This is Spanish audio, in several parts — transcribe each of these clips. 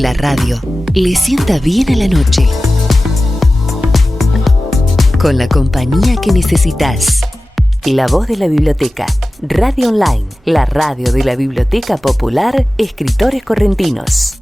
La radio le sienta bien a la noche. Con la compañía que necesitas. La voz de la biblioteca. Radio Online, la radio de la Biblioteca Popular Escritores Correntinos.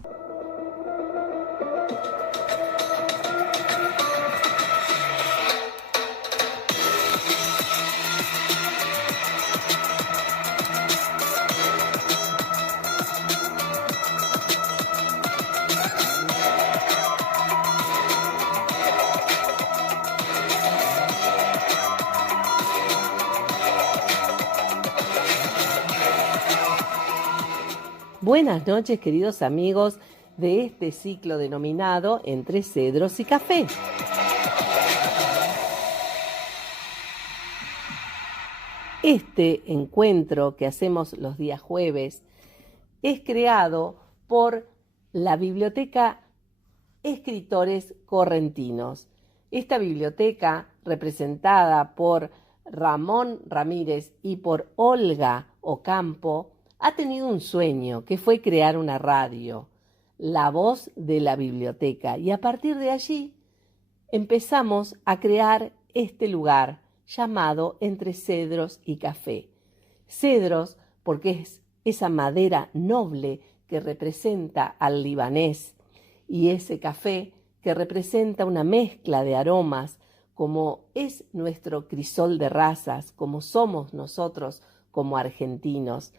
Buenas noches, queridos amigos de este ciclo denominado Entre Cedros y Café. Este encuentro que hacemos los días jueves es creado por la Biblioteca Escritores Correntinos. Esta biblioteca, representada por Ramón Ramírez y por Olga Ocampo, ha tenido un sueño, que fue crear una radio, La Voz de la Biblioteca, y a partir de allí empezamos a crear este lugar llamado Entre Cedros y Café. Cedros porque es esa madera noble que representa al libanés, y ese café que representa una mezcla de aromas, como es nuestro crisol de razas, como somos nosotros como argentinos.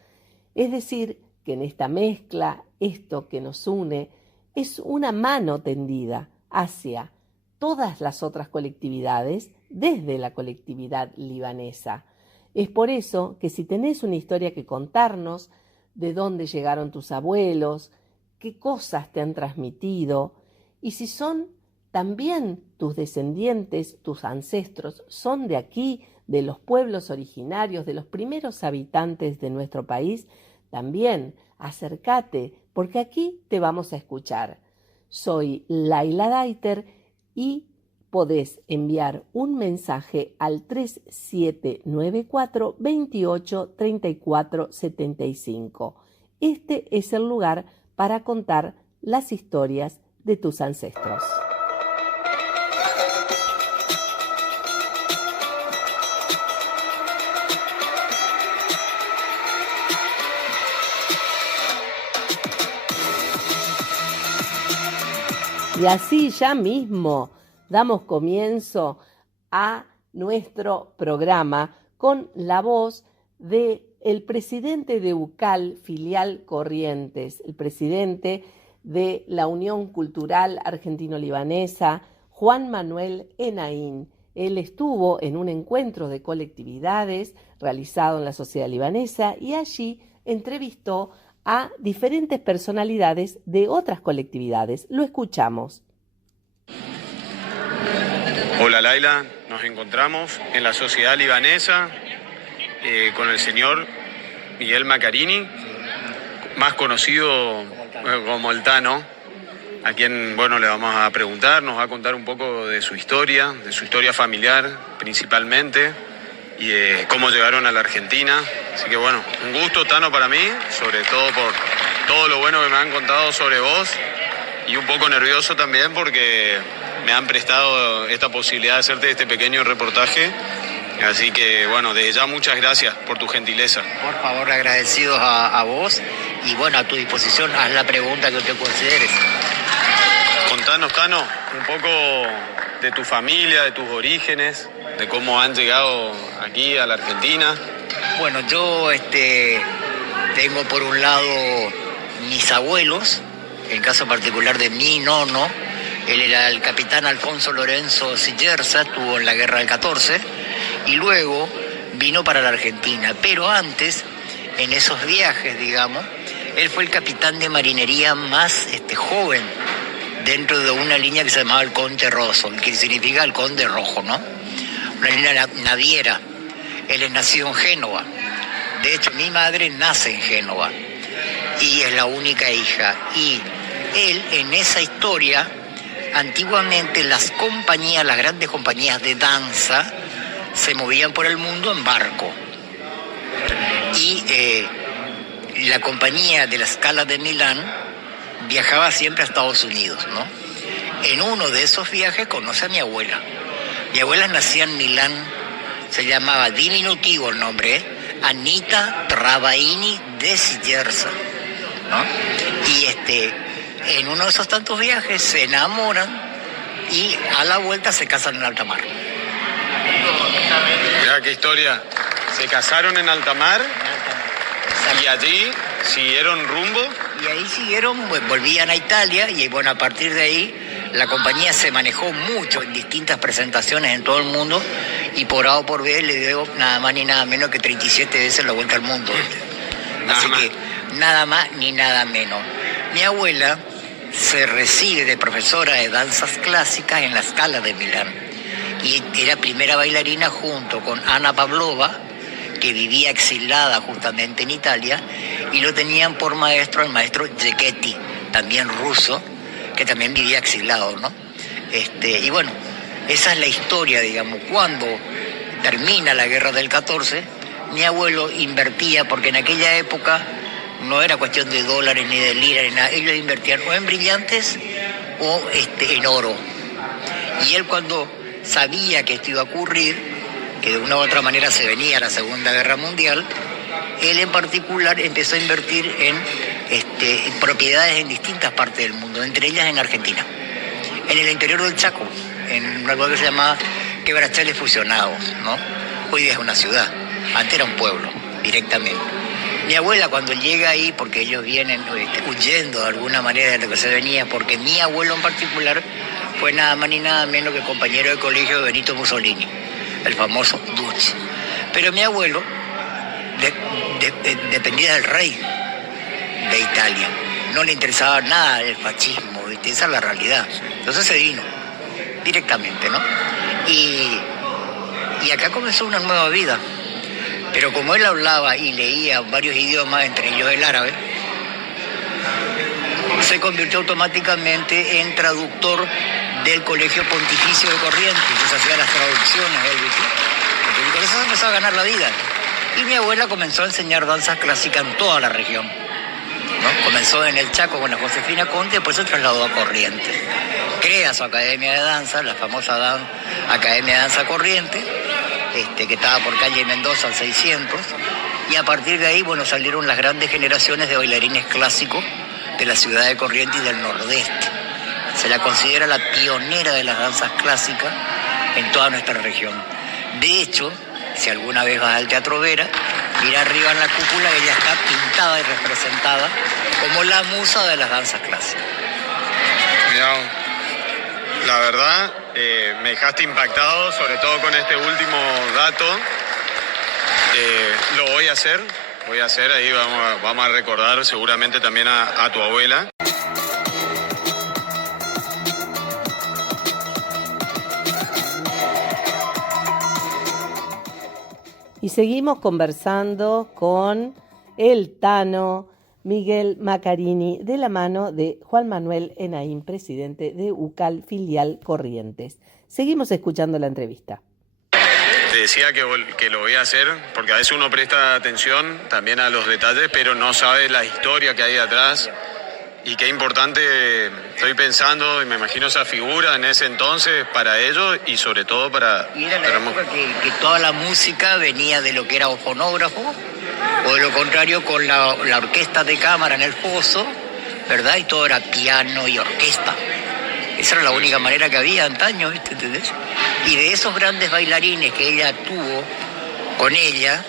Es decir, que en esta mezcla, esto que nos une, es una mano tendida hacia todas las otras colectividades desde la colectividad libanesa. Es por eso que si tenés una historia que contarnos, de dónde llegaron tus abuelos, qué cosas te han transmitido, y si son también tus descendientes, tus ancestros, son de aquí, de los pueblos originarios, de los primeros habitantes de nuestro país, también acércate, porque aquí te vamos a escuchar. Soy Laila Daiter y podés enviar un mensaje al 3794 28 34 75. Este es el lugar para contar las historias de tus ancestros. Y así ya mismo damos comienzo a nuestro programa con la voz del presidente de UCAL, filial Corrientes, el presidente de la Unión Cultural Argentino-Libanesa, Juan Manuel Enaín. Él estuvo en un encuentro de colectividades realizado en la sociedad libanesa y allí entrevistó a diferentes personalidades de otras colectividades. Lo escuchamos. Hola Laila, nos encontramos en la sociedad libanesa con el señor Miguel Macarini, más conocido como el Tano, a quien le vamos a preguntar, nos va a contar un poco de su historia familiar principalmente, y de cómo llegaron a la Argentina. Así que un gusto, Tano, para mí, sobre todo por todo lo bueno que me han contado sobre vos, y un poco nervioso también porque me han prestado esta posibilidad de hacerte este pequeño reportaje. Así que, desde ya muchas gracias por tu gentileza. Por favor, agradecidos a vos, y a tu disposición, haz la pregunta que te consideres. Contanos, Tano, un poco de tu familia, de tus orígenes, de cómo han llegado aquí a la Argentina. Yo tengo por un lado mis abuelos, en el caso particular de mi nono. Él era el capitán Alfonso Lorenzo Sillerza, estuvo en la guerra del 14 y luego vino para la Argentina. Pero antes, en esos viajes, él fue el capitán de marinería más joven dentro de una línea que se llamaba el Conde Rosso, que significa el Conde Rojo, ¿no? Una línea naviera. Él es nacido en Génova. De hecho, mi madre nace en Génova y es la única hija. Y él, en esa historia, antiguamente las grandes compañías de danza, se movían por el mundo en barco. Y la compañía de la Scala de Milán viajaba siempre a Estados Unidos, ¿no? En uno de esos viajes conoce a mi abuela. Mi abuela nacía en Milán, se llamaba, diminutivo el nombre, Anita Travaini de Sierza, ¿no? Y en uno de esos tantos viajes se enamoran y a la vuelta se casan en alta mar. Mirá qué historia. Se casaron en alta mar y allí siguieron rumbo. Y ahí siguieron, pues, volvían a Italia y bueno, a partir de ahí la compañía se manejó mucho en distintas presentaciones en todo el mundo y por A o por B le dio nada más ni nada menos que 37 veces la vuelta al mundo. Así que nada más ni nada menos. Mi abuela se recibe de profesora de danzas clásicas en la Scala de Milán y era primera bailarina junto con Ana Pavlova, que vivía exilada justamente en Italia, y lo tenían por maestro el maestro Cecchetti, también ruso, que también vivía exilado, ¿no? Y bueno, esa es la historia, digamos. Cuando termina la guerra del 14, mi abuelo invertía, porque en aquella época no era cuestión de dólares ni de liras ni nada, ellos invertían o en brillantes o en oro. Y él, cuando sabía que esto iba a ocurrir, que de una u otra manera se venía la Segunda Guerra Mundial, él en particular empezó a invertir en propiedades en distintas partes del mundo, entre ellas en Argentina, en el interior del Chaco, en un lugar que se llamaba Quebracheles Fusionados, ¿no? Hoy día es una ciudad, antes era un pueblo, directamente. Mi abuela, cuando llega ahí, porque ellos vienen huyendo de alguna manera de lo que se venía, porque mi abuelo en particular fue nada más ni nada menos que compañero de colegio de Benito Mussolini, el famoso Duce. Pero mi abuelo dependía del rey de Italia. No le interesaba nada el fascismo, ¿viste? Esa es la realidad. Entonces se vino directamente, ¿no? Y acá comenzó una nueva vida. Pero como él hablaba y leía varios idiomas, entre ellos el árabe, se convirtió automáticamente en traductor del Colegio Pontificio de Corrientes, que hacía las traducciones, y con eso empezó a ganar la vida. Y mi abuela comenzó a enseñar danzas clásicas en toda la región, ¿no? Comenzó en el Chaco con la Josefina Conte, después se trasladó a Corrientes. Crea su academia de danza, la famosa Academia de Danza Corrientes, que estaba por calle Mendoza al 600, y a partir de ahí, bueno, salieron las grandes generaciones de bailarines clásicos de la ciudad de Corrientes y del Nordeste. Se la considera la pionera de las danzas clásicas en toda nuestra región. De hecho, si alguna vez vas al Teatro Vera, mira arriba en la cúpula, ella está pintada y representada como la musa de las danzas clásicas. Mirá, la verdad, me dejaste impactado, sobre todo con este último dato. Lo voy a hacer, ahí vamos a recordar seguramente también a tu abuela. Y seguimos conversando con el Tano Miguel Macarini, de la mano de Juan Manuel Enaín, presidente de UCAL Filial Corrientes. Seguimos escuchando la entrevista. Te decía que lo voy a hacer porque a veces uno presta atención también a los detalles, pero no sabe la historia que hay atrás. Y qué importante, estoy pensando y me imagino esa figura en ese entonces para ellos y sobre todo para... Y era la época que toda la música venía de lo que era o fonógrafo, o de lo contrario con la orquesta de cámara en el foso, ¿verdad? Y todo era piano y orquesta. Esa era la única manera que había antaño, ¿viste? ¿Entendés? Y de esos grandes bailarines que ella tuvo con ella,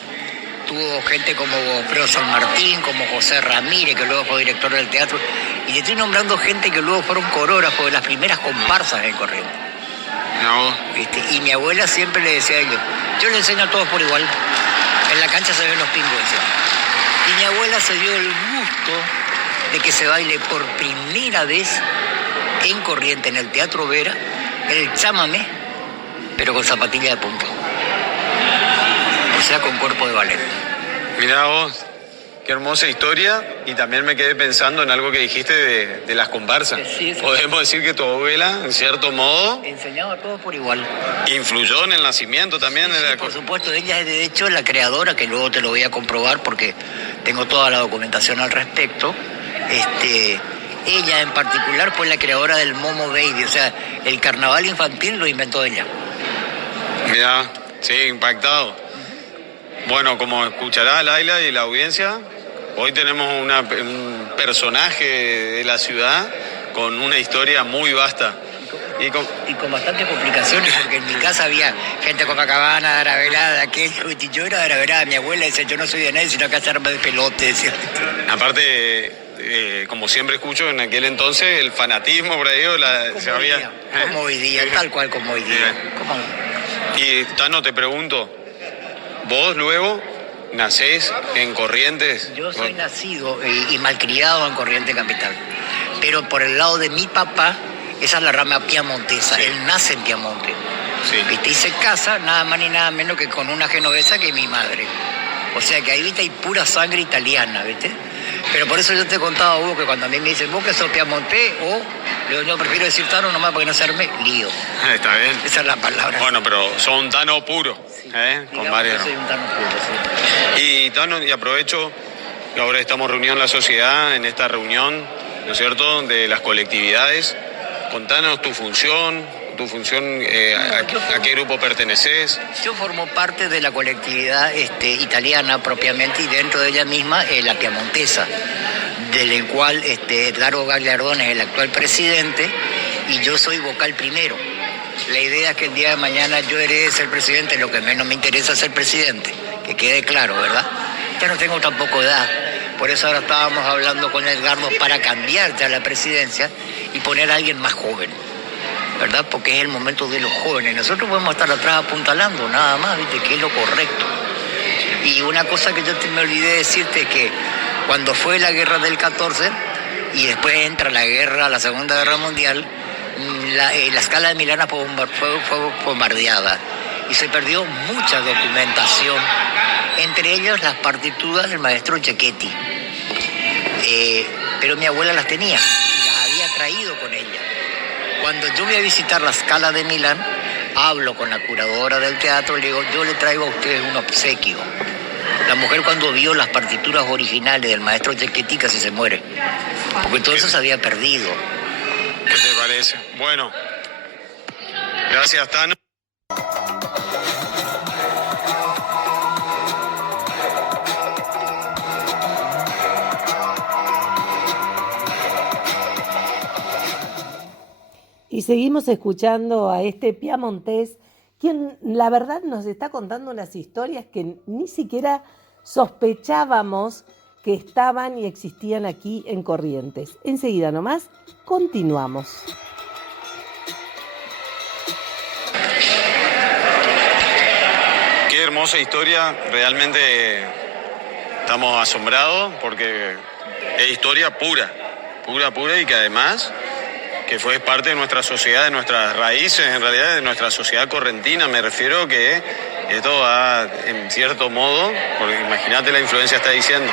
tuvo gente como Fredo San Martín, como José Ramírez, que luego fue director del teatro. Y te estoy nombrando gente que luego fueron coreógrafos de las primeras comparsas en Corrientes. No. Y mi abuela siempre le decía a ellos, yo le enseño a todos por igual. En la cancha se ven los pingües. Y mi abuela se dio el gusto de que se baile por primera vez en Corrientes, en el Teatro Vera, el chamamé, pero con zapatilla de punta. O sea, con cuerpo de ballet. Mirá vos, qué hermosa historia, y también me quedé pensando en algo que dijiste de las comparsas. Sí, podemos decir que tu abuela, en cierto modo... enseñaba a todos por igual. Influyó en el nacimiento también. Sí, por supuesto, ella es de hecho la creadora, que luego te lo voy a comprobar porque tengo toda la documentación al respecto. Ella en particular fue la creadora del Momo Baby, o sea, el carnaval infantil lo inventó ella. Mirá, sí, impactado. Bueno, como escuchará Laila y la audiencia, hoy tenemos un personaje de la ciudad con una historia muy vasta. Y con bastantes complicaciones, porque en mi casa había gente con Copacabana, de Aravena, de aquello, y yo era de Aravena, mi abuela decía, yo no soy de nadie, sino que hacerme de pelote, decía. Aparte, como siempre escucho, en aquel entonces el fanatismo por ahí, como hoy día, tal cual como hoy día. Y Tano, te pregunto, vos luego nacés en Corrientes. Yo soy nacido y malcriado en Corrientes Capital, pero por el lado de mi papá, esa es la rama piamontesa, sí. Él nace en Piamonte, sí. ¿Viste? Y se casa nada más ni nada menos que con una genovesa que mi madre. O sea que ahí, ¿viste? Hay pura sangre italiana, ¿viste? Pero por eso yo te he contado a vos que cuando a mí me dicen, vos que sos piamontés, yo prefiero decir Tano nomás porque no se arme lío. Está bien. Esa es la palabra. Bueno, pero son Tano puro, sí. Con varios. Yo soy un Tano puro, sí. Y Tano, y aprovecho, ahora estamos reunidos en la sociedad, en esta reunión, ¿no es cierto?, de las colectividades. Contanos tu función, a qué grupo perteneces. Yo formo parte de la colectividad italiana propiamente y dentro de ella misma la piamontesa, del cual Edgardo Gagliardón es el actual presidente y yo soy vocal primero. La idea es que el día de mañana yo herede ser presidente, lo que menos me interesa es ser presidente, que quede claro, ¿verdad? Ya no tengo tampoco edad. Por eso ahora estábamos hablando con Edgardo para cambiarte a la presidencia y poner a alguien más joven, ¿verdad? Porque es el momento de los jóvenes. Nosotros podemos estar atrás apuntalando, nada más, ¿viste? Que es lo correcto. Y una cosa que yo me olvidé decirte es que cuando fue la guerra del 14 y después entra la Segunda Guerra Mundial, la Scala de Milano fue bombardeada y se perdió mucha documentación, entre ellas las partituras del maestro Cecchetti. Pero mi abuela las tenía y las había traído con ella. Cuando yo voy a visitar la Scala de Milán, hablo con la curadora del teatro y le digo, yo le traigo a ustedes un obsequio. La mujer cuando vio las partituras originales del maestro Cecchetti casi se muere, porque todo eso se había perdido. ¿Qué te parece? Bueno, gracias, Tano. Y seguimos escuchando a este piamontés, quien la verdad nos está contando unas historias que ni siquiera sospechábamos que estaban y existían aquí en Corrientes. Enseguida nomás, continuamos. Qué hermosa historia, realmente estamos asombrados porque es historia pura y que además que fue parte de nuestra sociedad, de nuestras raíces, en realidad de nuestra sociedad correntina. Me refiero que esto va, en cierto modo, porque imagínate la influencia está diciendo,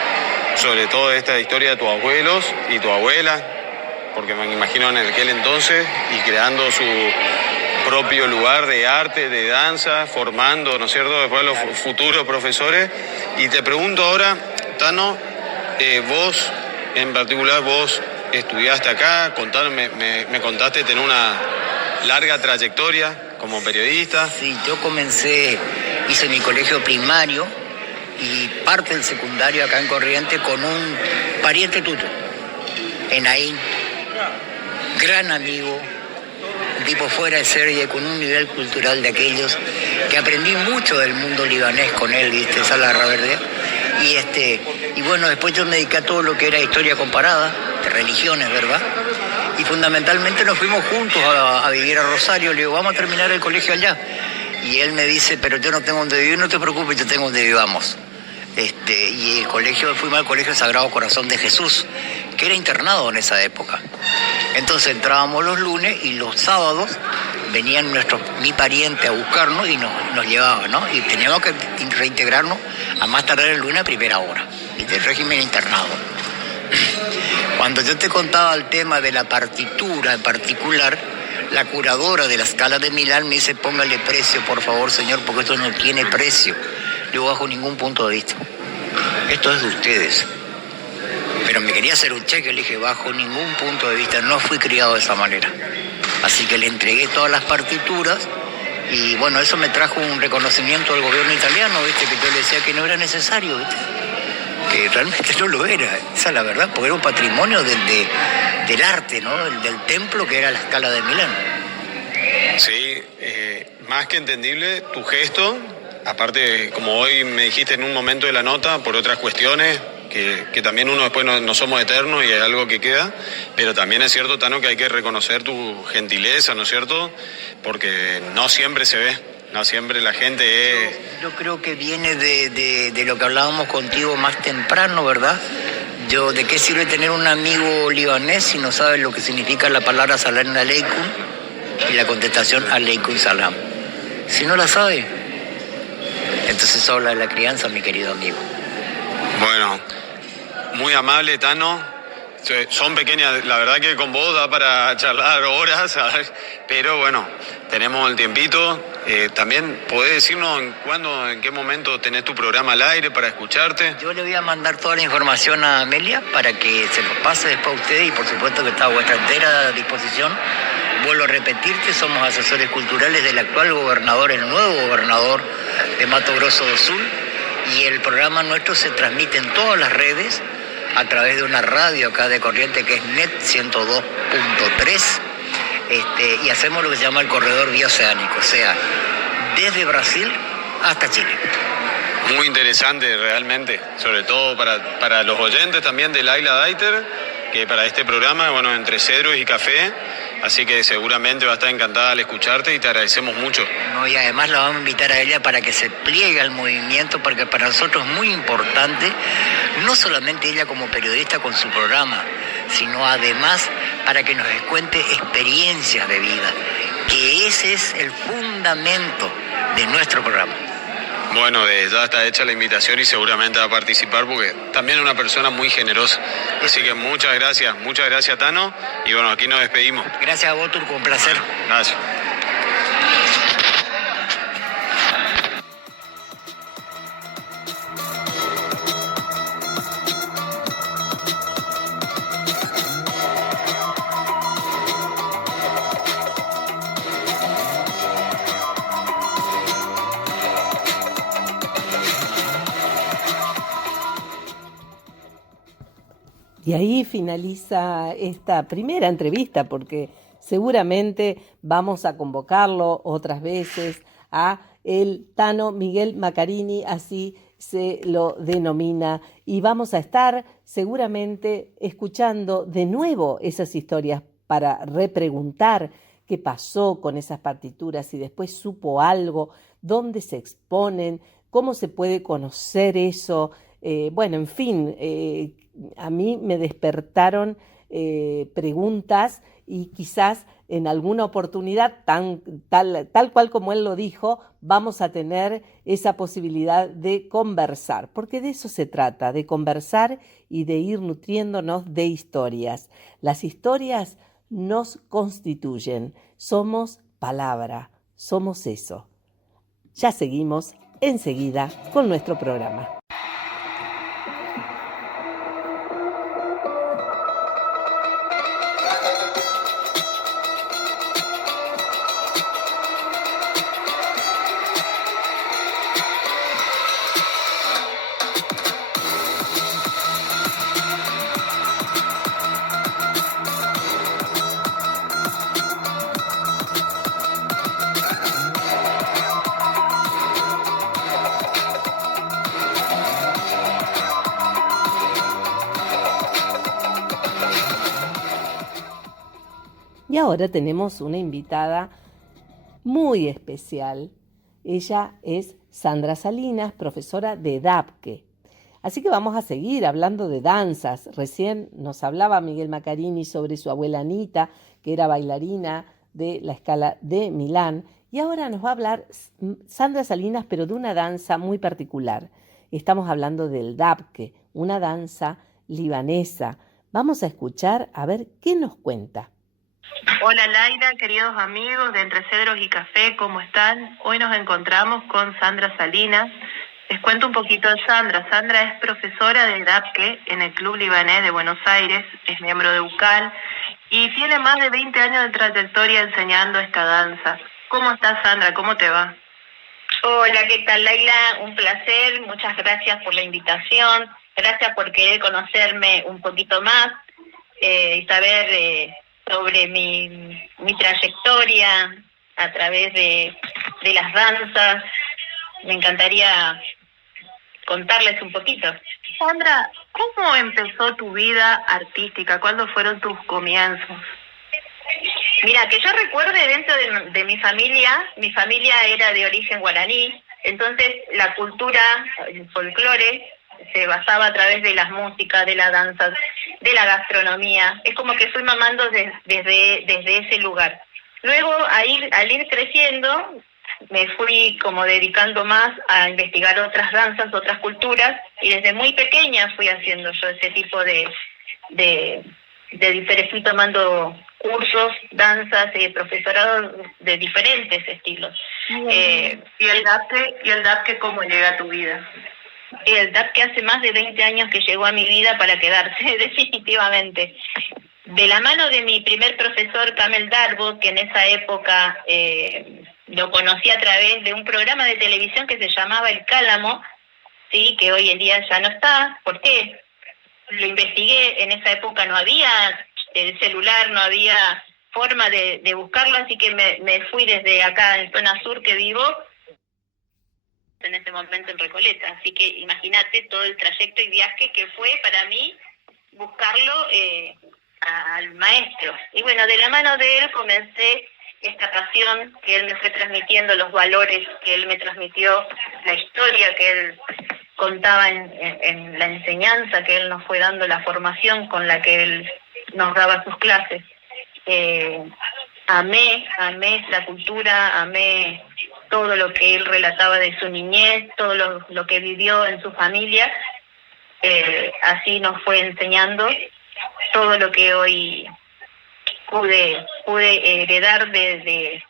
sobre todo esta historia de tus abuelos y tu abuela, porque me imagino en aquel entonces, y creando su propio lugar de arte, de danza, formando, ¿no es cierto?, después los futuros profesores. Y te pregunto ahora, Tano, vos, en particular, vos estudiaste acá, me contaste tener una larga trayectoria como periodista. Sí, yo hice mi colegio primario y parte del secundario acá en Corrientes con un pariente tuyo, Enaín, gran amigo, un tipo fuera de serie, con un nivel cultural de aquellos, que aprendí mucho del mundo libanés con él, ¿viste? Esa es la verdad. Y bueno, después yo me dediqué a todo lo que era historia comparada, de religiones, ¿verdad? Y fundamentalmente nos fuimos juntos a vivir a Rosario. Le digo, vamos a terminar el colegio allá. Y él me dice, pero yo no tengo donde vivir, no te preocupes, yo tengo donde vivamos. Y fuimos al Colegio Sagrado Corazón de Jesús, que era internado en esa época. Entonces entrábamos los lunes y los sábados venían mi pariente a buscarnos y nos llevaban, ¿no? Y teníamos que reintegrarnos a más tardar el lunes a primera hora, ¿viste? El régimen internado. Cuando yo te contaba el tema de la partitura en particular, la curadora de la Scala de Milán me dice, póngale precio, por favor, señor, porque esto no tiene precio. Yo bajo ningún punto de vista. Esto es de ustedes. Pero me quería hacer un cheque, le dije, bajo ningún punto de vista, no fui criado de esa manera. Así que le entregué todas las partituras y bueno, eso me trajo un reconocimiento del gobierno italiano, ¿viste? Que yo le decía que no era necesario, ¿viste? Que realmente no lo era, esa es la verdad, porque era un patrimonio del arte, ¿no? Del templo que era la Scala de Milán. Sí, más que entendible tu gesto, aparte, como hoy me dijiste en un momento de la nota, por otras cuestiones, que también uno después no somos eternos y es algo que queda, pero también es cierto, Tano, que hay que reconocer tu gentileza, ¿no es cierto? Porque no siempre se ve, no siempre la gente es... Yo creo que viene de lo que hablábamos contigo más temprano, ¿verdad? ¿De qué sirve tener un amigo libanés si no sabes lo que significa la palabra salam aleikum y la contestación aleikum salam? Si no la sabe, entonces habla de la crianza, mi querido amigo. Bueno, muy amable, Tano. Son pequeñas, la verdad que con vos da para charlar horas, ¿sabes? Pero bueno, tenemos el tiempito. También podés decirnos en qué momento tenés tu programa al aire para escucharte. Yo le voy a mandar toda la información a Amelia para que se los pase después a ustedes y por supuesto que está a vuestra entera disposición. Vuelvo a repetirte, somos asesores culturales del actual gobernador, el nuevo gobernador de Mato Grosso do Sul, y el programa nuestro se transmite en todas las redes a través de una radio acá de Corrientes que es NET 102.3, y hacemos lo que se llama el corredor bioceánico, o sea, desde Brasil hasta Chile. Muy interesante realmente, sobre todo para los oyentes también de Laila Daiter, que para este programa, bueno, entre cedros y café, así que seguramente va a estar encantada al escucharte y te agradecemos mucho. No, y además la vamos a invitar a ella para que se pliegue al movimiento, porque para nosotros es muy importante, no solamente ella como periodista con su programa, sino además para que nos cuente experiencias de vida, que ese es el fundamento de nuestro programa. Bueno, ya está hecha la invitación y seguramente va a participar porque también es una persona muy generosa. Así que muchas gracias, Tano. Y bueno, aquí nos despedimos. Gracias a vos, Turco, un placer. Gracias. Y ahí finaliza esta primera entrevista, porque seguramente vamos a convocarlo otras veces a el Tano Miguel Maccarini, así se lo denomina, y vamos a estar seguramente escuchando de nuevo esas historias para repreguntar qué pasó con esas partituras, si después supo algo, dónde se exponen, cómo se puede conocer eso. Bueno, en fin, a mí me despertaron preguntas y quizás en alguna oportunidad, tal cual como él lo dijo, vamos a tener esa posibilidad de conversar, porque de eso se trata, de conversar y de ir nutriéndonos de historias. Las historias nos constituyen, somos palabra, somos eso. Ya seguimos enseguida con nuestro programa. Y ahora tenemos una invitada muy especial. Ella es Sandra Salinas, profesora de DAPKE. Así que vamos a seguir hablando de danzas. Recién nos hablaba Miguel Maccarini sobre su abuela Anita, que era bailarina de la Scala de Milán. Y ahora nos va a hablar Sandra Salinas, pero de una danza muy particular. Estamos hablando del DAPKE, una danza libanesa. Vamos a escuchar a ver qué nos cuenta. Hola Laira, queridos amigos de Entre Cedros y Café, ¿cómo están? Hoy nos encontramos con Sandra Salinas, Les cuento un poquito de Sandra. Sandra es profesora de Dabke en el Club Libanés de Buenos Aires, es miembro de UCAL y tiene más de 20 años de trayectoria enseñando esta danza. ¿Cómo estás, Sandra? ¿Cómo te va? Hola, ¿qué tal, Laila? Un placer, muchas gracias por la invitación, gracias por querer conocerme un poquito más y saber sobre mi trayectoria a través de las danzas. Me encantaría contarles un poquito. Sandra, ¿cómo empezó tu vida artística? ¿Cuándo fueron tus comienzos? Mira, que yo recuerde dentro de mi familia era de origen guaraní, entonces la cultura, el folclore, se basaba a través de las músicas, de la danza, de la gastronomía. Es como que fui mamando desde ese lugar. Luego, al ir creciendo, me fui como dedicando más a investigar otras danzas, otras culturas, y desde muy pequeña fui haciendo yo ese tipo de diferentes, fui tomando cursos, danzas, profesorado de diferentes estilos. ¿Y el Dabke cómo llega a tu vida? El Dabke hace más de 20 años que llegó a mi vida para quedarse, definitivamente. De la mano de mi primer profesor, Kamel Darbo, que en esa época lo conocí a través de un programa de televisión que se llamaba El Cálamo, sí, que hoy en día ya no está. ¿Por qué? Lo investigué, en esa época no había celular, no había forma de buscarlo, así que me fui desde acá en zona sur que vivo, en ese momento en Recoleta, así que imagínate todo el trayecto y viaje que fue para mí buscarlo al maestro. Y bueno, de la mano de él comencé esta pasión que él me fue transmitiendo, los valores que él me transmitió, la historia que él contaba en la enseñanza que él nos fue dando, la formación con la que él nos daba sus clases. Amé la cultura, amé todo lo que él relataba de su niñez, todo lo que vivió en su familia. Así nos fue enseñando todo lo que hoy pude heredar de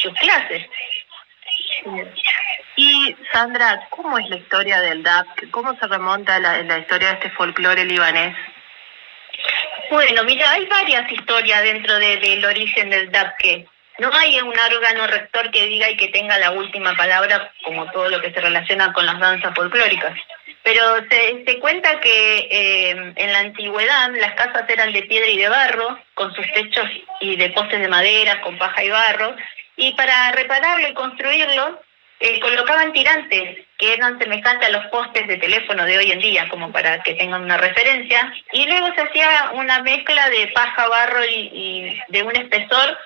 sus clases. Y Sandra, ¿cómo es la historia del Dabke? ¿Cómo se remonta la historia de este folclore libanés? Bueno, mira, hay varias historias dentro del origen del Dabke. No hay un órgano rector que diga y que tenga la última palabra, como todo lo que se relaciona con las danzas folclóricas. Pero se cuenta que en la antigüedad las casas eran de piedra y de barro, con sus techos y de postes de madera, con paja y barro, y para repararlo y construirlo, colocaban tirantes que eran semejantes a los postes de teléfono de hoy en día, como para que tengan una referencia, y luego se hacía una mezcla de paja, barro y de un espesor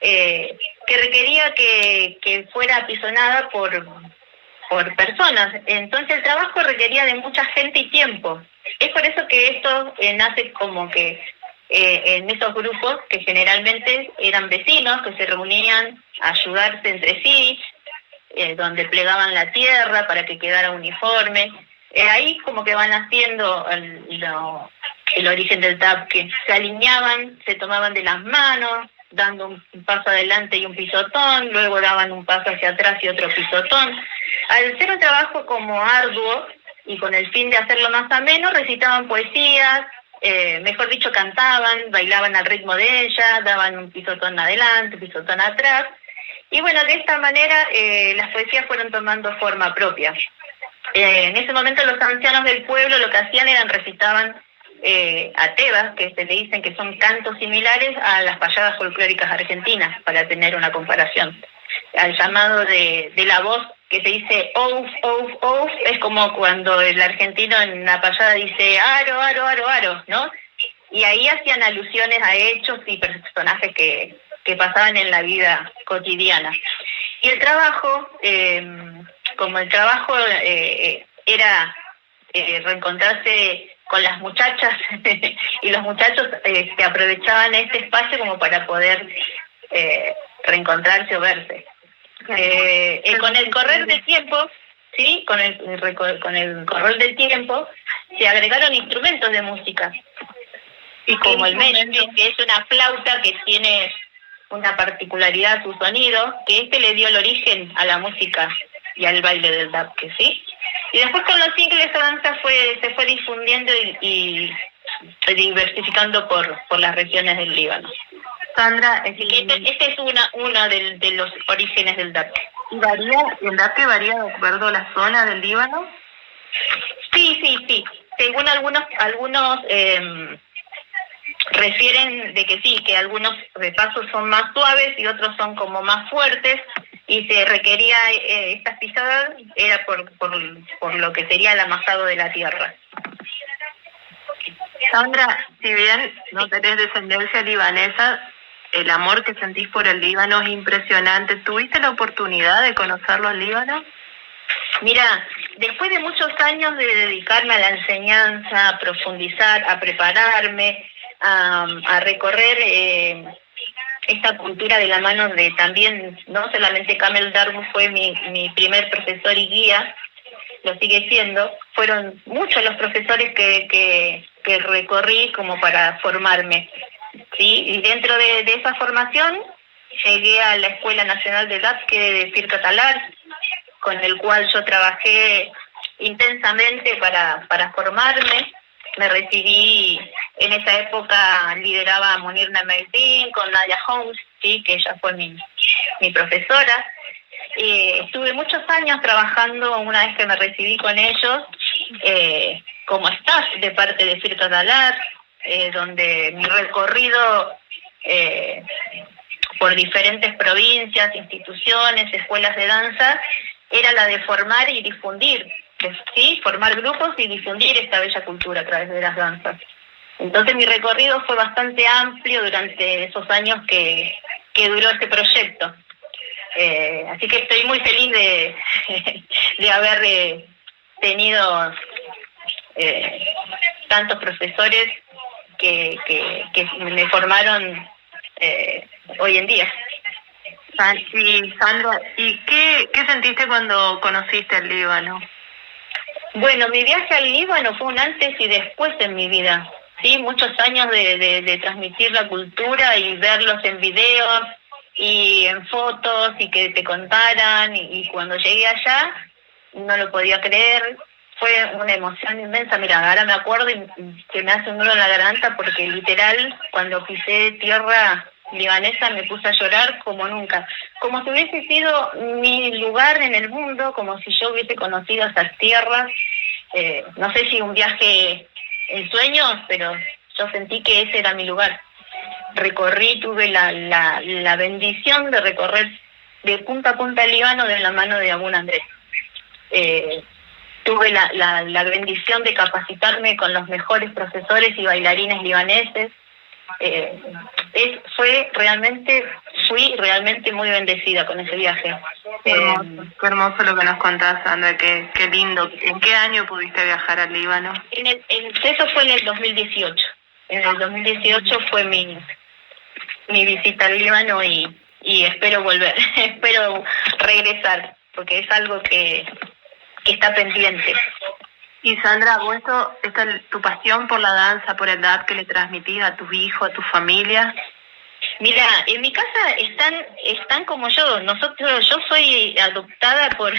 que requería que fuera apisonada por personas. Entonces el trabajo requería de mucha gente y tiempo. Es por eso que esto nace como que en esos grupos que generalmente eran vecinos, que se reunían a ayudarse entre sí, donde plegaban la tierra para que quedara uniforme. Ahí como que van haciendo el origen del Dabke. Se alineaban, se tomaban de las manos, dando un paso adelante y un pisotón, luego daban un paso hacia atrás y otro pisotón. Al ser un trabajo como arduo y con el fin de hacerlo más ameno, recitaban poesías, mejor dicho cantaban, bailaban al ritmo de ella, daban un pisotón adelante, un pisotón atrás. Y bueno, de esta manera las poesías fueron tomando forma propia. En ese momento los ancianos del pueblo lo que hacían eran recitaban atebas, que se le dicen que son cantos similares a las payadas folclóricas argentinas, para tener una comparación. Al llamado de la voz que se dice ouf, ouf, ouf, es como cuando el argentino en la payada dice aro, aro, aro, aro, ¿no? Y ahí hacían alusiones a hechos y personajes que pasaban en la vida cotidiana. Y el trabajo, como el trabajo era reencontrarse con las muchachas y los muchachos que aprovechaban este espacio como para poder reencontrarse o verse. Con el correr del tiempo, sí, con el correr del tiempo se agregaron instrumentos de música, y como el merengue, que es una flauta que tiene una particularidad su sonido, que le dio el origen a la música y al baile del Dabke, ¿sí? Y después con los siglos esa danza se fue difundiendo y diversificando por las regiones del Líbano. Sandra, Así que este es uno de los orígenes del Dabke. ¿El Dabke varía de acuerdo a la zona del Líbano? Sí. Según algunos refieren de que sí, que algunos pasos son más suaves y otros son como más fuertes, y se requería estas pisadas era por lo que sería el amasado de la tierra. Sandra, si bien no tenés descendencia libanesa, el amor que sentís por el Líbano es impresionante. ¿Tuviste la oportunidad de conocerlo al Líbano? Mira, después de muchos años de dedicarme a la enseñanza, a profundizar, a prepararme, a recorrer esta cultura de la mano de también, no solamente Kamel Darbu fue mi primer profesor y guía, lo sigue siendo, fueron muchos los profesores que recorrí como para formarme, ¿sí? Y dentro de esa formación llegué a la Escuela Nacional de Dabke de Firkat Talar, con el cual yo trabajé intensamente para formarme. Me recibí, en esa época lideraba a Munir Nameddin con Nadia Holmes, ¿sí? Que ella fue mi profesora. Estuve muchos años trabajando, una vez que me recibí con ellos, como staff de parte de Firkat Talar, donde mi recorrido por diferentes provincias, instituciones, escuelas de danza, era la de formar y difundir, ¿sí? Formar grupos y difundir esta bella cultura a través de las danzas. Entonces mi recorrido fue bastante amplio durante esos años que duró este proyecto. Así que estoy muy feliz de haber tenido tantos profesores que me formaron hoy en día. Y Sandra, ¿y qué sentiste cuando conociste el Líbano? Bueno, mi viaje al Líbano fue un antes y después en mi vida. Sí, muchos años de transmitir la cultura y verlos en videos y en fotos y que te contaran. Y cuando llegué allá, no lo podía creer. Fue una emoción inmensa. Mira, ahora me acuerdo y que me hace un nudo en la garganta porque literal, cuando pisé tierra libanesa me puse a llorar como nunca, como si hubiese sido mi lugar en el mundo, como si yo hubiese conocido esas tierras. No sé si un viaje en sueños, pero yo sentí que ese era mi lugar. Recorrí, tuve la bendición de recorrer de punta a punta el Líbano de la mano de Abun Andrés. Tuve la bendición de capacitarme con los mejores profesores y bailarines libaneses. Fui realmente muy bendecida con ese viaje. Qué hermoso lo que nos contás, Sandra, qué lindo. ¿En qué año pudiste viajar al Líbano? Eso fue en el 2018. En el 2018 fue mi visita al Líbano y espero volver, espero regresar, porque es algo que está pendiente. Y Sandra, ¿vos tu pasión por la danza, por el dab que le transmitís a tus hijos, a tu familia? Mira, en mi casa están como yo. Yo soy adoptada por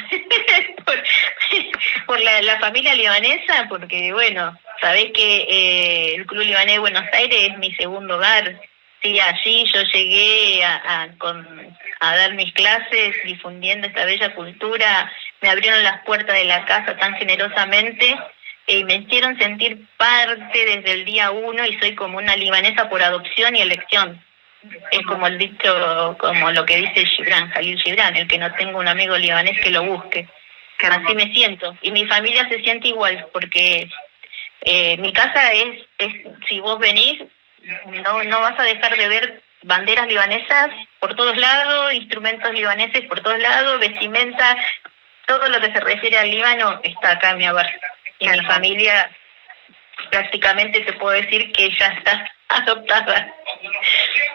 la familia libanesa, porque bueno, sabés que el Club Libanés de Buenos Aires es mi segundo hogar. Sí, allí yo llegué a dar mis clases difundiendo esta bella cultura. Me abrieron las puertas de la casa tan generosamente y me hicieron sentir parte desde el día 1 y soy como una libanesa por adopción y elección. Es como el dicho, como lo que dice Jalil Gibran, el que no tenga un amigo libanés que lo busque. Así me siento. Y mi familia se siente igual, porque mi casa es, si vos venís, no vas a dejar de ver banderas libanesas por todos lados, instrumentos libaneses por todos lados, vestimenta, todo lo que se refiere al Líbano está acá en mi hogar. Y mi familia prácticamente te puedo decir que ya está adoptada.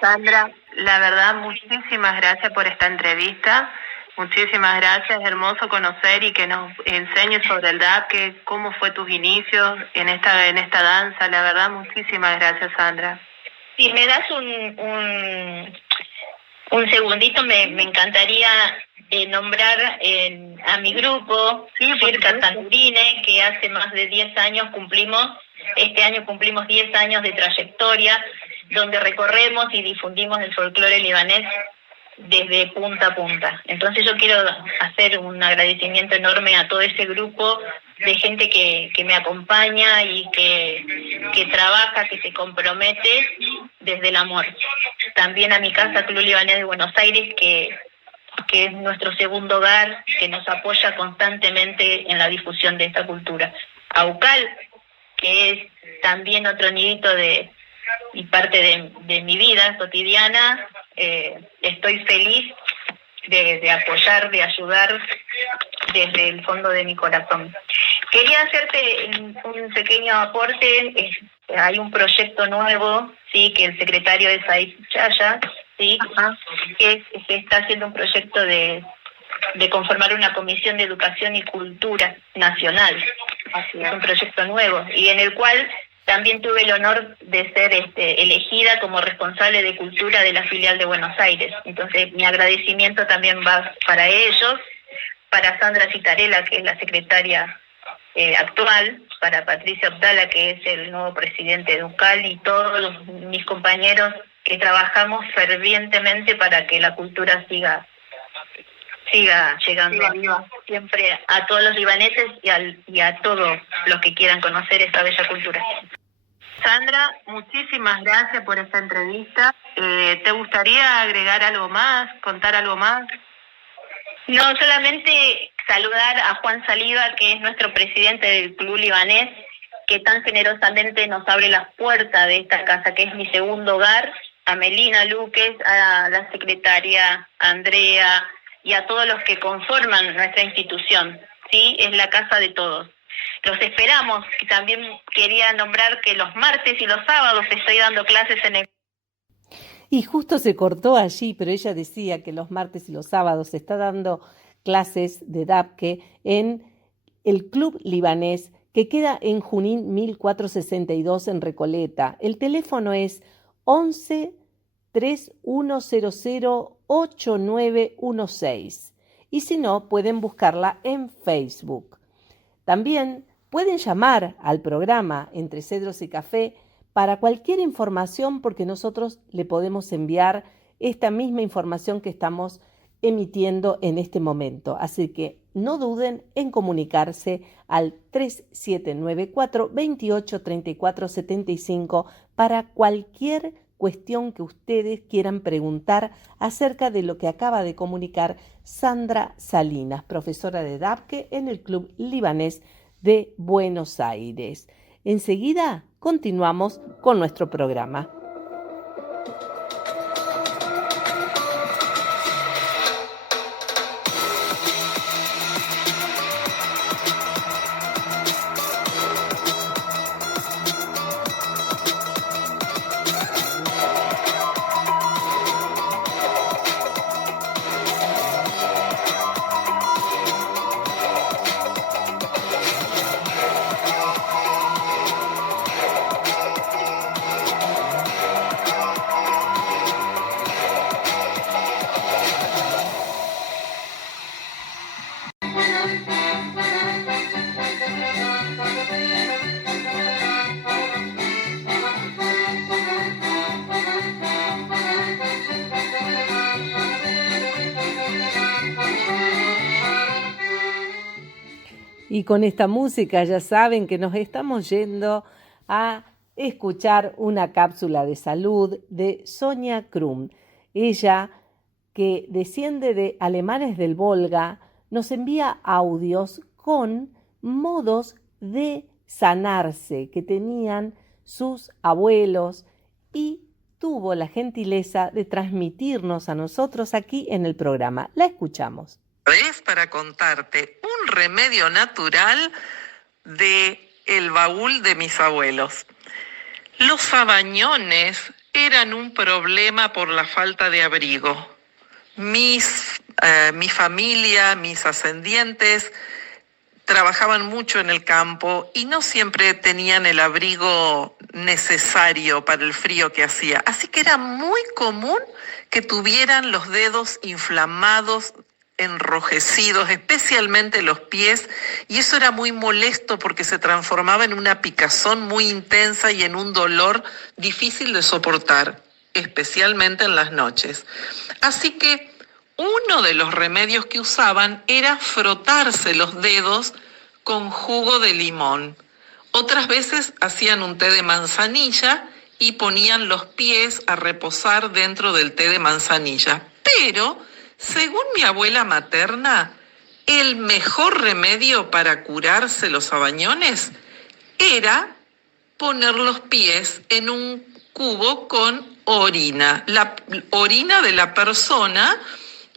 Sandra, la verdad, muchísimas gracias por esta entrevista. Muchísimas gracias, es hermoso conocer y que nos enseñes sobre el dab, cómo fue tus inicios en esta danza. La verdad, muchísimas gracias, Sandra. Si me das un segundito, me encantaría nombrar a mi grupo, Circa Tandurine, que hace más de 10 años este año cumplimos 10 años de trayectoria, donde recorremos y difundimos el folclore libanés desde punta a punta. Entonces yo quiero hacer un agradecimiento enorme a todo ese grupo de gente que me acompaña y que trabaja, que se compromete desde el amor. También a mi casa Club Libanés de Buenos Aires, que es nuestro segundo hogar, que nos apoya constantemente en la difusión de esta cultura. A UCAL, que es también otro nidito y parte de mi vida cotidiana. Estoy feliz de apoyar, de ayudar desde el fondo de mi corazón. Quería hacerte un pequeño aporte. Hay un proyecto nuevo, sí, que el secretario es Said Chaya, sí, que está haciendo un proyecto de conformar una comisión de educación y cultura nacional. Es un proyecto nuevo y en el cual también tuve el honor de ser elegida como responsable de cultura de la filial de Buenos Aires. Entonces, mi agradecimiento también va para ellos, para Sandra Citarella, que es la secretaria actual, para Patricia Abdala, que es el nuevo presidente de UCAL, y todos mis compañeros que trabajamos fervientemente para que la cultura siga llegando siempre a todos los libaneses y a todos los que quieran conocer esta bella cultura. Sandra, muchísimas gracias por esta entrevista. ¿Te gustaría agregar algo más, contar algo más? No, solamente saludar a Juan Saliba, que es nuestro presidente del Club Libanés, que tan generosamente nos abre las puertas de esta casa, que es mi segundo hogar, a Melina Luques, a la secretaria Andrea y a todos los que conforman nuestra institución, ¿sí? Es la casa de todos. Los esperamos. Y también quería nombrar que los martes y los sábados estoy dando clases en el... Y justo se cortó allí, pero ella decía que los martes y los sábados se está dando clases de Dabke en el Club Libanés, que queda en Junín 1462 en Recoleta. El teléfono es 11 3100 8916 y si no, pueden buscarla en Facebook. También pueden llamar al programa Entre Cedros y Café para cualquier información, porque nosotros le podemos enviar esta misma información que estamos emitiendo en este momento. Así que no duden en comunicarse al 3794 28 34 75 para cualquier cuestión que ustedes quieran preguntar acerca de lo que acaba de comunicar Sandra Salinas, profesora de Dabke en el Club Libanés de Buenos Aires. Enseguida continuamos con nuestro programa. Y con esta música ya saben que nos estamos yendo a escuchar una cápsula de salud de Sonia Krum. Ella, que desciende de alemanes del Volga, nos envía audios con modos de sanarse que tenían sus abuelos y tuvo la gentileza de transmitirnos a nosotros aquí en el programa. La escuchamos. Es para contarte un remedio natural de el baúl de mis abuelos. Los sabañones eran un problema por la falta de abrigo. Mi familia, mis ascendientes, trabajaban mucho en el campo y no siempre tenían el abrigo necesario para el frío que hacía. Así que era muy común que tuvieran los dedos inflamados enrojecidos, especialmente los pies, y eso era muy molesto porque se transformaba en una picazón muy intensa y en un dolor difícil de soportar, especialmente en las noches. Así que uno de los remedios que usaban era frotarse los dedos con jugo de limón. Otras veces hacían un té de manzanilla y ponían los pies a reposar dentro del té de manzanilla. Pero, según mi abuela materna, el mejor remedio para curarse los sabañones era poner los pies en un cubo con orina, la orina de la persona,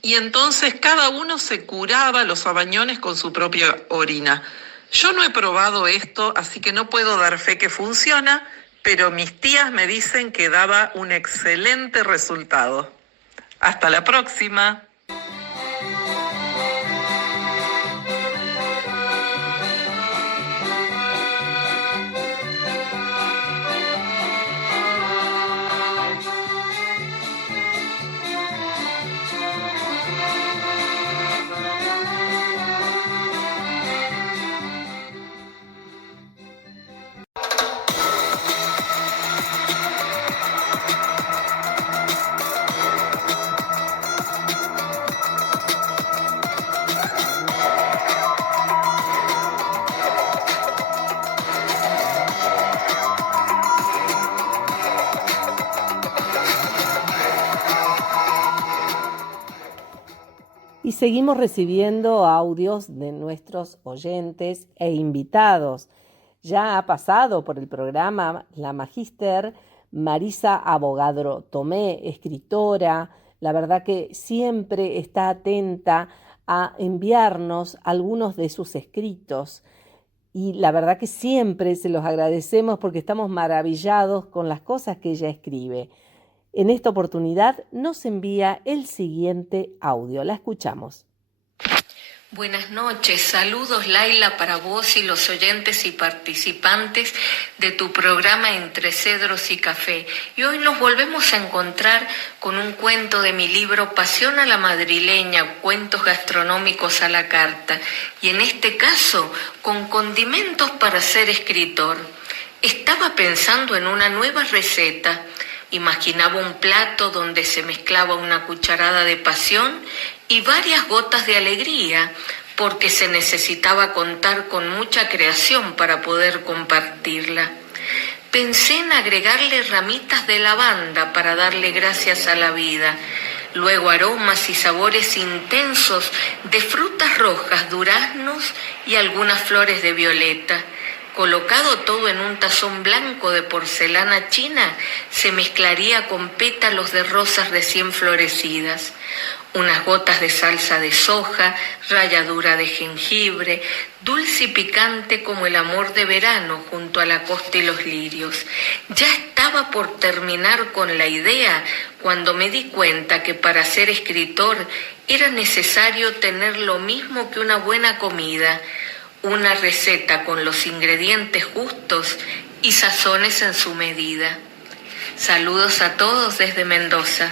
y entonces cada uno se curaba los sabañones con su propia orina. Yo no he probado esto, así que no puedo dar fe que funciona, pero mis tías me dicen que daba un excelente resultado. Hasta la próxima. Y seguimos recibiendo audios de nuestros oyentes e invitados. Ya ha pasado por el programa la magíster Marisa Abogadro Tomé, escritora. La verdad que siempre está atenta a enviarnos algunos de sus escritos. Y la verdad que siempre se los agradecemos porque estamos maravillados con las cosas que ella escribe. En esta oportunidad nos envía el siguiente audio. La escuchamos. Buenas noches, saludos Laila para vos y los oyentes y participantes de tu programa Entre Cedros y Café. Y hoy nos volvemos a encontrar con un cuento de mi libro Pasión a la Madrileña, cuentos gastronómicos a la carta. Y en este caso, con condimentos para ser escritor. Estaba pensando en una nueva receta. Imaginaba un plato donde se mezclaba una cucharada de pasión y varias gotas de alegría, porque se necesitaba contar con mucha creación para poder compartirla. Pensé en agregarle ramitas de lavanda para darle gracias a la vida, luego aromas y sabores intensos de frutas rojas, duraznos y algunas flores de violeta. Colocado todo en un tazón blanco de porcelana china, se mezclaría con pétalos de rosas recién florecidas. Unas gotas de salsa de soja, ralladura de jengibre, dulce y picante como el amor de verano junto a la costa y los lirios. Ya estaba por terminar con la idea cuando me di cuenta que para ser escritor era necesario tener lo mismo que una buena comida, una receta con los ingredientes justos y sazones en su medida. Saludos a todos desde Mendoza.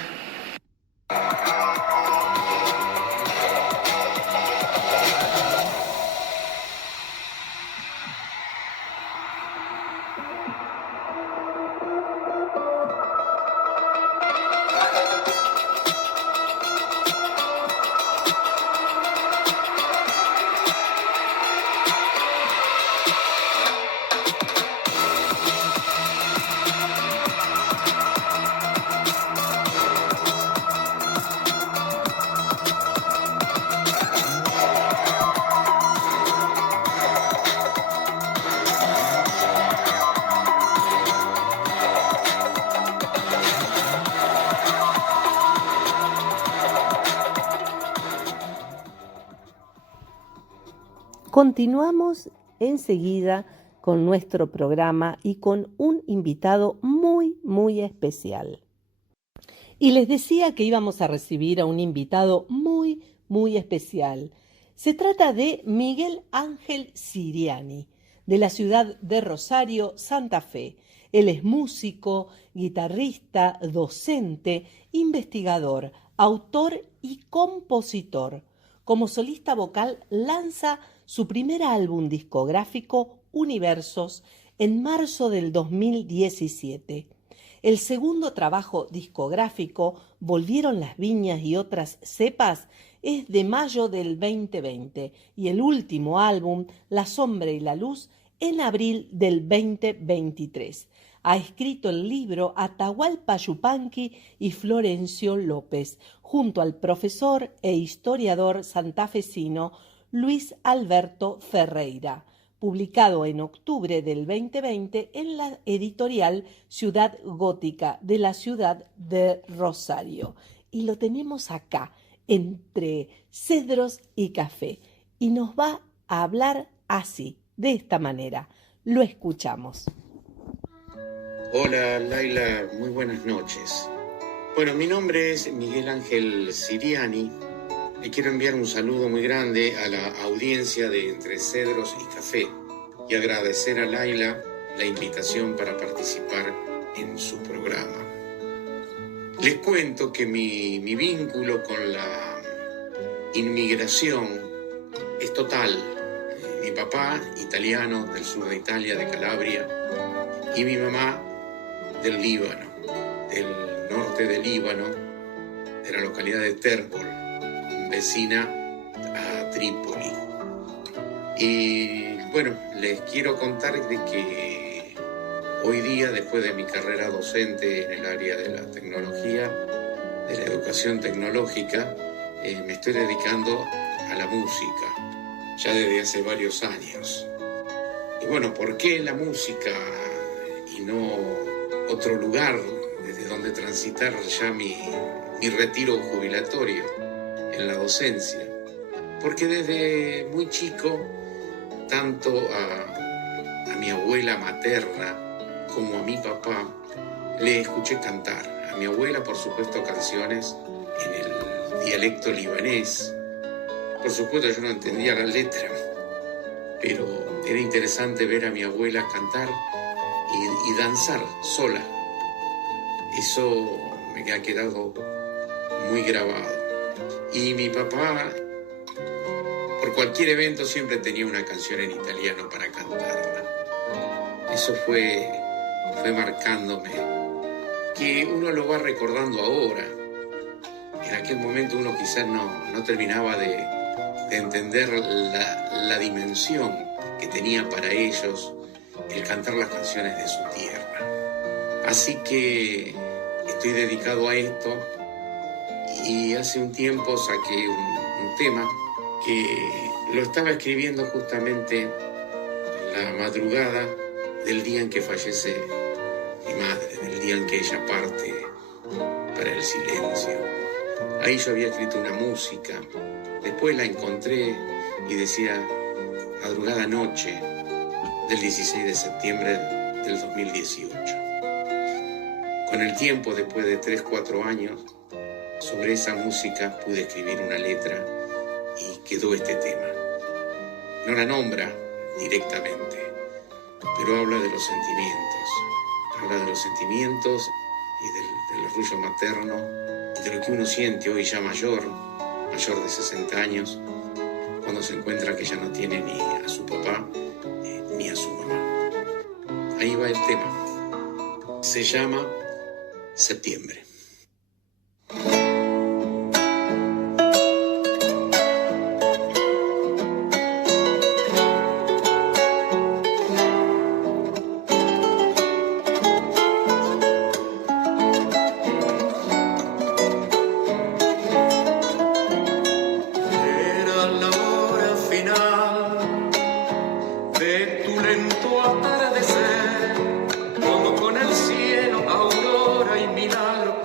Continuamos enseguida con nuestro programa y con un invitado muy especial. Y les decía que íbamos a recibir a un invitado muy especial. Se trata de Miguel Ángel Siriani, de la ciudad de Rosario, Santa Fe. Él es músico, guitarrista, docente, investigador, autor y compositor. Como solista vocal lanza su primer álbum discográfico, Universos, en marzo del 2017. El segundo trabajo discográfico, Volvieron las viñas y otras cepas, es de mayo del 2020 y el último álbum, La sombra y la luz, en abril del 2023. Ha escrito el libro Atahualpa Yupanqui y Florencio López, junto al profesor e historiador santafesino Luis Alberto Ferreira, publicado en octubre del 2020 en la editorial Ciudad Gótica de la ciudad de Rosario. Y lo tenemos acá, entre cedros y café, y nos va a hablar así, de esta manera. Lo escuchamos. Hola Laila, muy buenas noches. Bueno, mi nombre es Miguel Ángel Siriani. Le quiero enviar un saludo muy grande a la audiencia de Entre Cedros y Café y agradecer a Laila la invitación para participar en su programa. Les cuento que mi vínculo con la inmigración es total. Mi papá, italiano del sur de Italia, de Calabria, y mi mamá del Líbano, del norte del Líbano, de la localidad de Terpol, vecina a Trípoli. Y bueno, les quiero contar de que hoy día, después de mi carrera docente en el área de la tecnología, de la educación tecnológica, me estoy dedicando a la música, ya desde hace varios años. Y bueno, ¿por qué la música y no otro lugar desde donde transitar ya mi retiro jubilatorio en la docencia? Porque desde muy chico, tanto a mi abuela materna como a mi papá, le escuché cantar. A mi abuela, por supuesto, canciones en el dialecto libanés. Por supuesto, yo no entendía la letra, pero era interesante ver a mi abuela cantar y danzar sola. Eso me ha quedado muy grabado. Y mi papá, por cualquier evento, siempre tenía una canción en italiano para cantarla. Eso fue marcándome, que uno lo va recordando ahora. En aquel momento uno quizás no terminaba de entender la dimensión que tenía para ellos el cantar las canciones de su tierra. Así que estoy dedicado a esto y hace un tiempo saqué un tema que lo estaba escribiendo justamente la madrugada del día en que fallece mi madre, del día en que ella parte para el silencio. Ahí yo había escrito una música, después la encontré y decía madrugada noche del 16 de septiembre del 2018. Con el tiempo, después de 3-4 años, sobre esa música pude escribir una letra y quedó este tema. No la nombra directamente, pero habla de los sentimientos. Habla de los sentimientos y del orgullo materno y de lo que uno siente hoy ya mayor de 60 años, cuando se encuentra que ya no tiene ni a su papá ni a su mamá. Ahí va el tema. Se llama Septiembre. Como con el cielo, aurora y milagro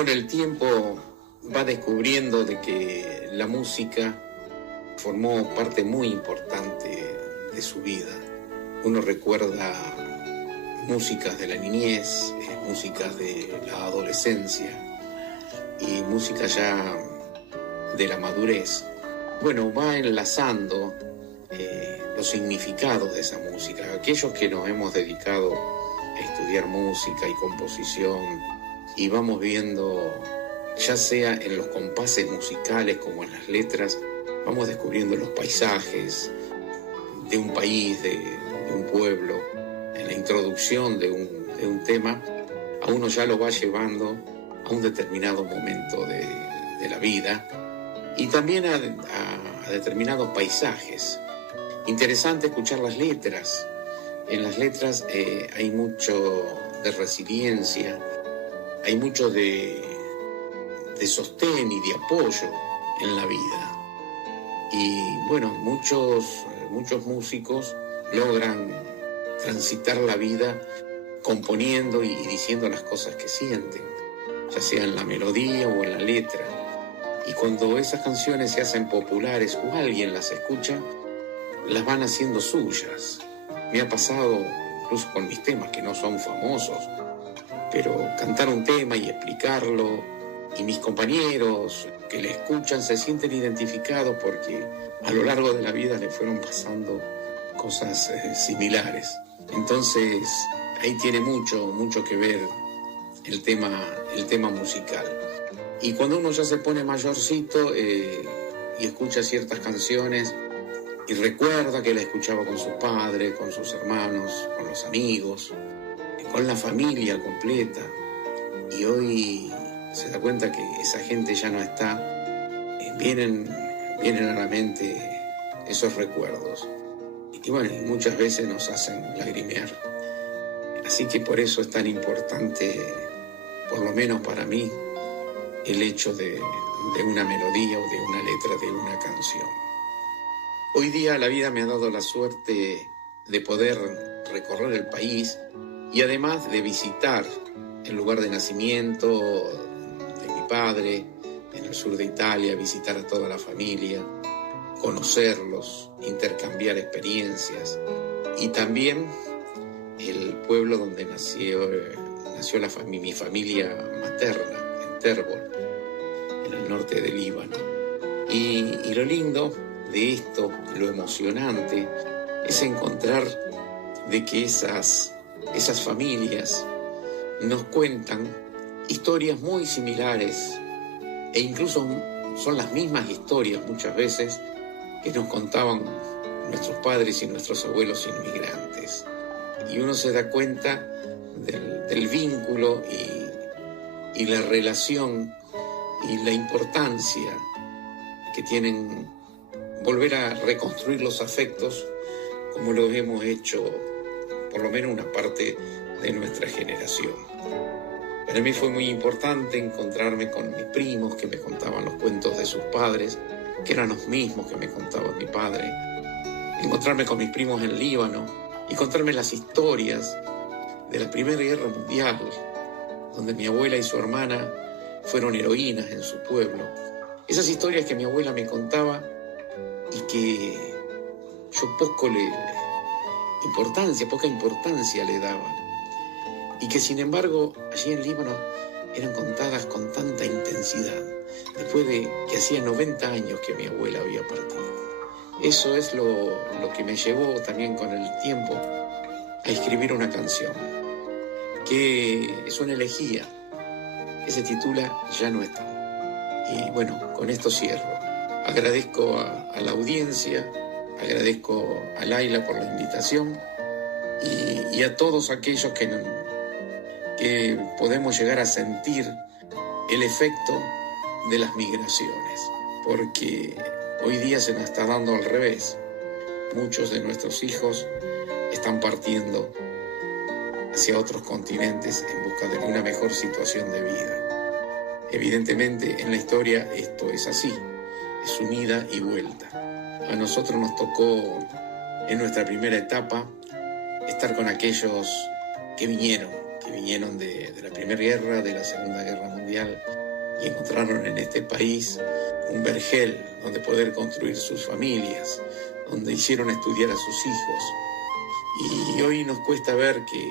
con el tiempo va descubriendo de que la música formó parte muy importante de su vida. Uno recuerda músicas de la niñez, músicas de la adolescencia y música ya de la madurez. Bueno, va enlazando los significados de esa música. Aquellos que nos hemos dedicado a estudiar música y composición y vamos viendo, ya sea en los compases musicales como en las letras, vamos descubriendo los paisajes de un país, de un pueblo. En la introducción de un tema, a uno ya lo va llevando a un determinado momento de la vida y también a determinados paisajes. Interesante escuchar las letras. En las letras hay mucho de resiliencia, hay mucho de sostén y de apoyo en la vida. Y bueno, muchos músicos logran transitar la vida componiendo y diciendo las cosas que sienten, ya sea en la melodía o en la letra. Y cuando esas canciones se hacen populares o alguien las escucha, las van haciendo suyas. Me ha pasado incluso con mis temas que no son famosos, pero cantar un tema y explicarlo, y mis compañeros que le escuchan se sienten identificados porque a lo largo de la vida le fueron pasando cosas similares. Entonces ahí tiene mucho que ver el tema musical. Y cuando uno ya se pone mayorcito y escucha ciertas canciones y recuerda que la escuchaba con su padre, con sus hermanos, con los amigos, con la familia completa, y hoy se da cuenta que esa gente ya no está, vienen a la mente esos recuerdos. Y bueno, muchas veces nos hacen lagrimear. Así que por eso es tan importante, por lo menos para mí, el hecho de una melodía o de una letra de una canción. Hoy día la vida me ha dado la suerte de poder recorrer el país y además de visitar el lugar de nacimiento de mi padre, en el sur de Italia, visitar a toda la familia, conocerlos, intercambiar experiencias, y también el pueblo donde nació mi familia materna, en Terbol, en el norte del Líbano. Y lo lindo de esto, lo emocionante, es encontrar de que esas familias nos cuentan historias muy similares e incluso son las mismas historias muchas veces que nos contaban nuestros padres y nuestros abuelos inmigrantes. Y uno se da cuenta del vínculo y la relación y la importancia que tienen volver a reconstruir los afectos como lo hemos hecho por lo menos una parte de nuestra generación. Para mí fue muy importante encontrarme con mis primos que me contaban los cuentos de sus padres, que eran los mismos que me contaba mi padre. Encontrarme con mis primos en Líbano y contarme las historias de la Primera Guerra Mundial, donde mi abuela y su hermana fueron heroínas en su pueblo. Esas historias que mi abuela me contaba y que yo poca importancia le daba. Y que sin embargo allí en Líbano eran contadas con tanta intensidad, después de que hacía 90 años que mi abuela había partido. Eso es lo que me llevó también con el tiempo a escribir una canción, que es una elegía, que se titula Ya no está. Y bueno, con esto cierro. Agradezco a la audiencia, agradezco a Laila por la invitación y a todos aquellos que podemos llegar a sentir el efecto de las migraciones, porque hoy día se nos está dando al revés. Muchos de nuestros hijos están partiendo hacia otros continentes en busca de una mejor situación de vida. Evidentemente en la historia esto es así, es un ida y vuelta. A nosotros nos tocó en nuestra primera etapa estar con aquellos que vinieron que vinieron de la Primera Guerra, de la Segunda Guerra Mundial, y encontraron en este país un vergel donde poder construir sus familias, donde hicieron estudiar a sus hijos. Y hoy nos cuesta ver que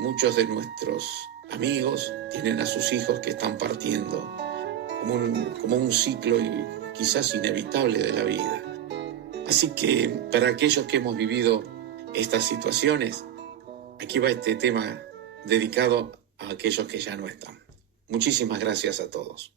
muchos de nuestros amigos tienen a sus hijos que están partiendo como un ciclo y quizás inevitable de la vida. Así que para aquellos que hemos vivido estas situaciones, aquí va este tema dedicado a aquellos que ya no están. Muchísimas gracias a todos.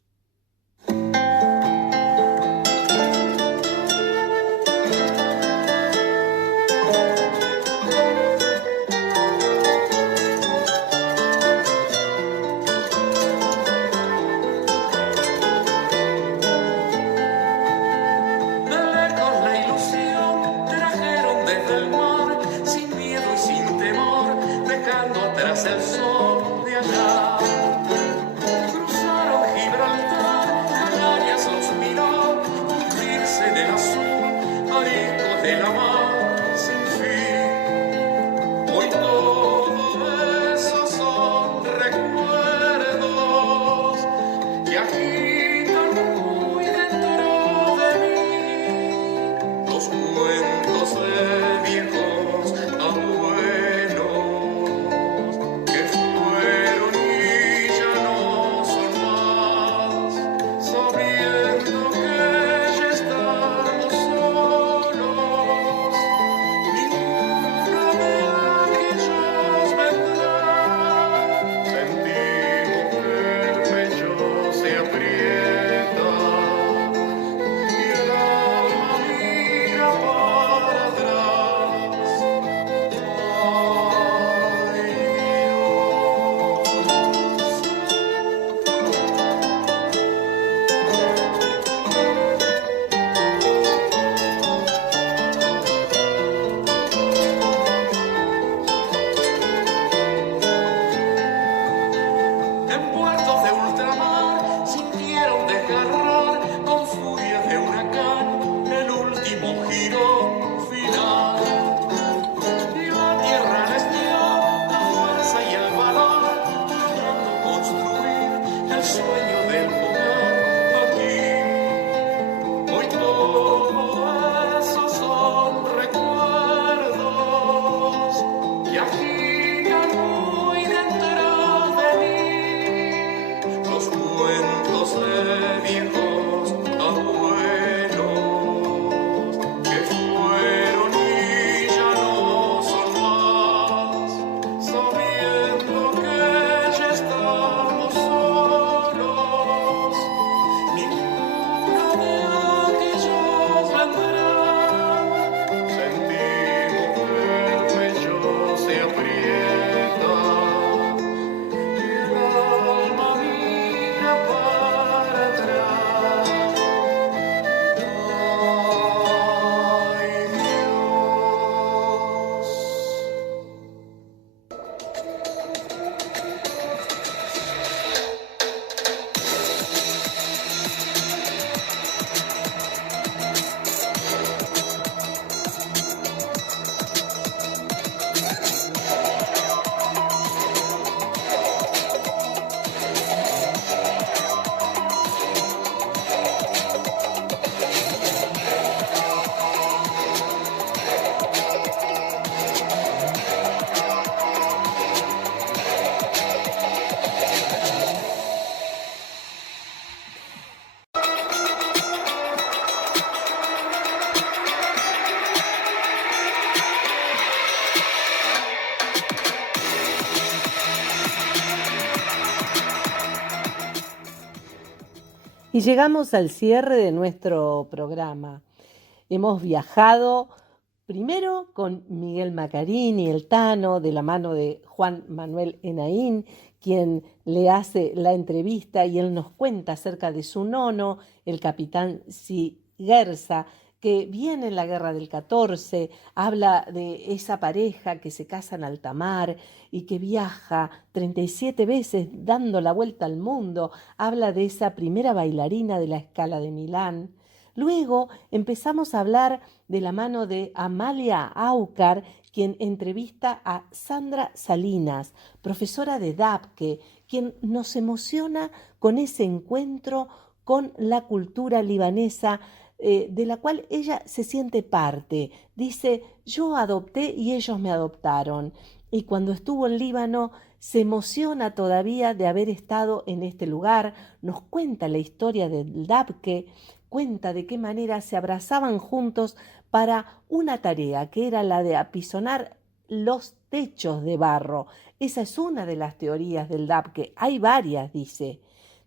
Y llegamos al cierre de nuestro programa. Hemos viajado primero con Miguel Macarini, el Tano, de la mano de Juan Manuel Enaín, quien le hace la entrevista y él nos cuenta acerca de su nono, el capitán Siguerza, que viene en la guerra del 14, habla de esa pareja que se casa en alta mar y que viaja 37 veces dando la vuelta al mundo, habla de esa primera bailarina de la Scala de Milán. Luego empezamos a hablar de la mano de Amalia Aucar, quien entrevista a Sandra Salinas, profesora de DAPKE, quien nos emociona con ese encuentro con la cultura libanesa, de la cual ella se siente parte. Dice, yo adopté y ellos me adoptaron. Y cuando estuvo en Líbano se emociona todavía de haber estado en este lugar. Nos cuenta la historia del DAPKE, cuenta de qué manera se abrazaban juntos para una tarea que era la de apisonar los techos de barro. Esa es una de las teorías del DAPKE. Hay varias, dice.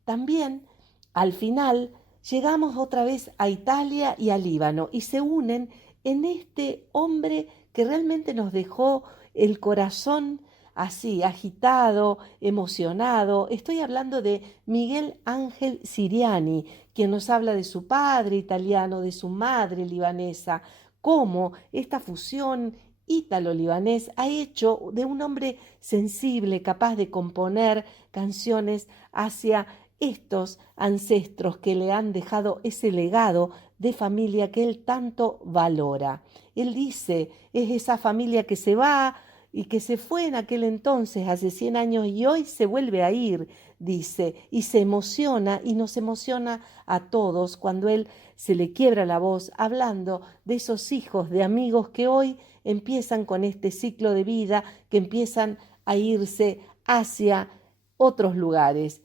También, al final, llegamos otra vez a Italia y a Líbano y se unen en este hombre que realmente nos dejó el corazón así, agitado, emocionado. Estoy hablando de Miguel Ángel Siriani, quien nos habla de su padre italiano, de su madre libanesa, cómo esta fusión ítalo-libanés ha hecho de un hombre sensible, capaz de componer canciones hacia estos ancestros que le han dejado ese legado de familia que él tanto valora. Él dice, es esa familia que se va y que se fue en aquel entonces, hace 100 años, y hoy se vuelve a ir, dice, y se emociona, y nos emociona a todos cuando él se le quiebra la voz hablando de esos hijos, de amigos que hoy empiezan con este ciclo de vida, que empiezan a irse hacia otros lugares.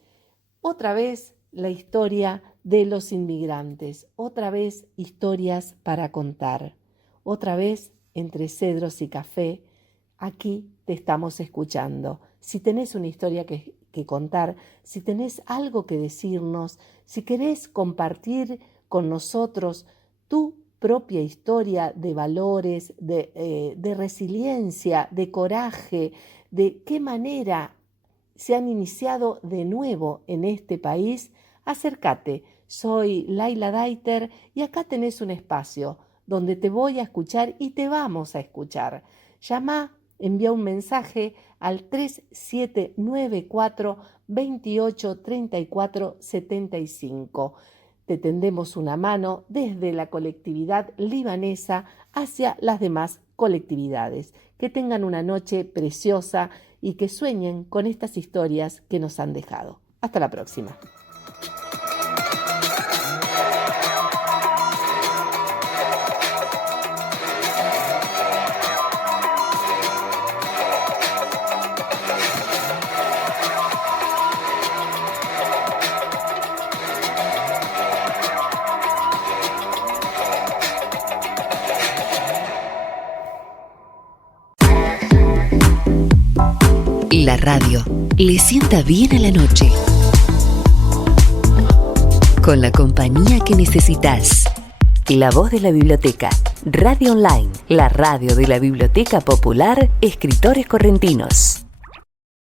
Otra vez la historia de los inmigrantes, otra vez historias para contar, otra vez entre cedros y café, aquí te estamos escuchando. Si tenés una historia que contar, si tenés algo que decirnos, si querés compartir con nosotros tu propia historia de valores, de resiliencia, de coraje, de qué manera se han iniciado de nuevo en este país, acércate. Soy Laila Daiter y acá tenés un espacio donde te voy a escuchar y te vamos a escuchar. Llama, envía un mensaje al 3794 28 34 75. Te tendemos una mano desde la colectividad libanesa hacia las demás colectividades. Que tengan una noche preciosa y que sueñen con estas historias que nos han dejado. Hasta la próxima. La radio le sienta bien a la noche, con la compañía que necesitas. La voz de la biblioteca, Radio Online, la radio de la Biblioteca Popular Escritores Correntinos.